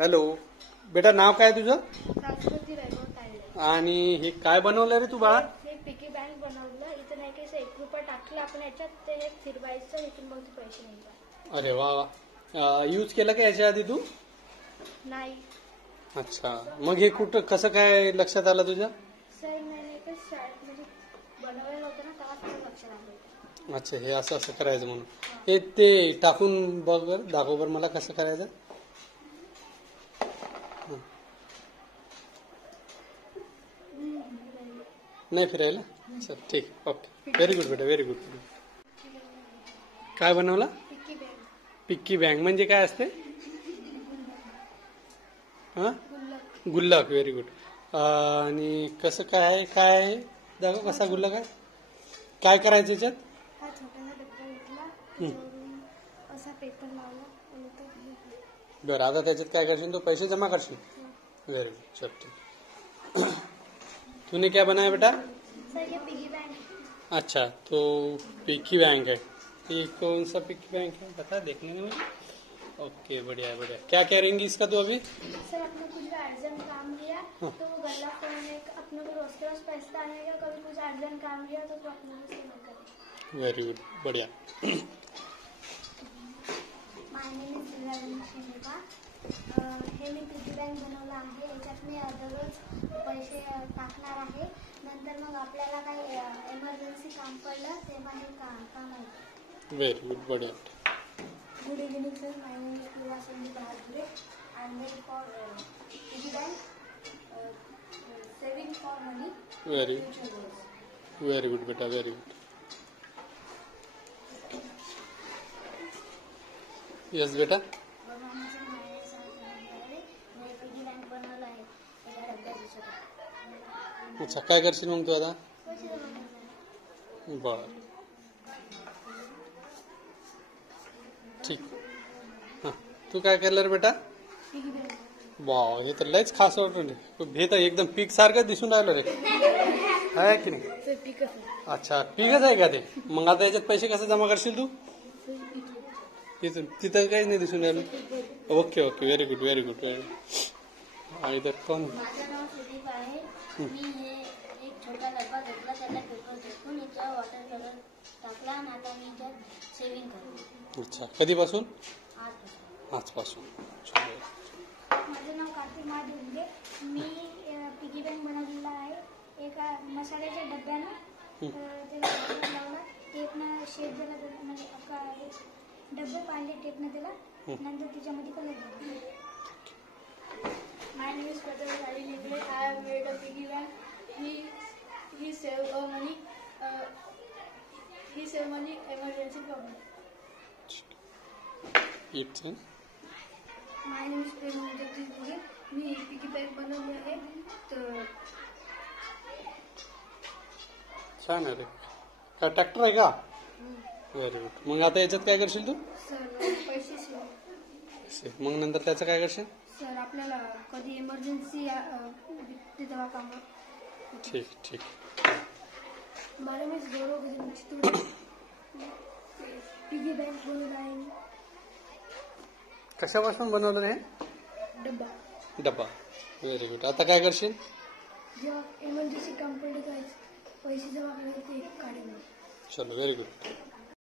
Hello बेटा, नाव काय तुझं? संस्कृती वैभव तायडे. आणि हे काय बनवलं रे तू बाळा? हे पिकी बँक बनवलं. इथं नाही की 1 रुपया टाकलं आपण याच्यात, ते एक फिरवायचं, इथून मग ते पैसे मिळतात. अरे वा वा. यूज केलं का याच्या आधी तू? नाही अच्छा, मग हे कुठं कसं काय लक्षात आलं तुझ्या? सर, मैंने एक शाळेत म्हणजे बनवलेलं होतं ना, तेव्हा मला लक्षात आलं. अच्छा, हे असं असं करायचं म्हणून. हे ते टाकून बघ, दाखव बरं मला कसं करायचं. नाही फिरायला? चल ठीक, ओके. व्हेरी गुड बेटा, व्हेरी गुड. काय बनवला? पिकी बँक. पिक्की बँक म्हणजे काय असते? हा, गुल्लक. गुल्लक. Very good. आणि कसं काय काय दाखव, कसा गुल्लक आहे? काय करायचं याच्यात? हा छोटासा डब्बा घेतला, त्याच्यावरून असा पेपर लावला आणि तो बरं, आता त्याच्यात काय करशील? तू पैसे जमा करशील. व्हेरी गुड, चल ठीक. तूने क्या बनाया बेटा? सर, ये पिगी बैंक. अच्छा, तो पिग्गी बैंक है. ये कौन सा पिग्गी बैंक है बता, देखने में. ओके, बढ़िया है, बढ़िया. क्या करेंगी इसका तू अभी? सर, अपने कुछ अर्जेंट काम लिया तो वो गल्ला खोलने का, अपने को रोज के रोज पैसा डालने का, कभी कुछ अर्जेंट काम लिया तो अपने को सेव करें. व्हेरी गुड, बढ़िया. माय नेम इज रवींद्र शिंदेका. हे मी पिगी बँक बनवलं आहे. याच्यात मी दररोज पैसे टाकणार आहे. नंतर मग आपल्याला काही एमर्जन्सी काम पडलं तेव्हा हे काम आहे. व्हेरी गुड, बढ़िया. Good evening sir, my name is Purva Sandeep Bahadure. I am made for piggy bank, saving for money. Very very good बेटा, व्हेरी गुड. यस बेटा. पिगी बँक बनवलं आहे. एका डब्यात दिसत आहे. अच्छा, काय करशील मग तू आता? पैसे जमा करणार. बर, ठीक. हां, तू काय केलं रे बेटा? Piggy bank. वाव, हे तर लयच खास वाटलं. हे तर एकदम पीक सारखं दिसून राहिलं रे, आहे की नाही? सर, पिकच आहे. अच्छा, पीकच आहे का ते? मग आता याच्यात पैसे कसे जमा करशील तू? तिथं तिथं काहीच नाही दिसून राहिलं. Okay okay, very good, very good, very good. आणि तर कोण? माझं नाव सुदीप आहे. मी हे एक छोटा डब्बा घेतला, त्याला पेपर टाकून याच्यावर वॉटर कलर टाकला आणि आता मी त्यात सेविंग करतो. अच्छा, कधीपासून? आजपासून. आजपासून. माझं नाव कार्तिक महादेवगे. मी पिगी बँक बनवलेला आहे. एका मसाल्याच्या डब्यानं त्याला पेपर लावला, टेपनं शेप दिला, म्हणजे डब्बे पाडले टेपनं त्याला, नंतर त्याच्यामध्ये कलर दिला. माय name is Katal Sadi Libre. I have made a piggy bank. He save money. He save money emergency problem. It's my name is Prem Jagdish Buge. मी पिगी बँक बनवली आहे. तर छान आहे रे. काय ट्रॅक्टर आहे का? Very good. मग आता याच्यात काय करशील तू? सर, पैसे सेव. मग नंतर त्याचं काय करशील? सर, आपल्याला कधी इमर्जन्सी तेव्हा काम. ठीक ठीक. माझं मी गौरव चितूर. पिगी बँक बनवलं आहे. कशापासून बनवलं रे? डब्बा. डब्बा. Very good. आता काय करशील? जेव्हा इमर्जन्सी काम पडले, पैसे जमा करायचे काढून. चलो, व्हेरी गुड.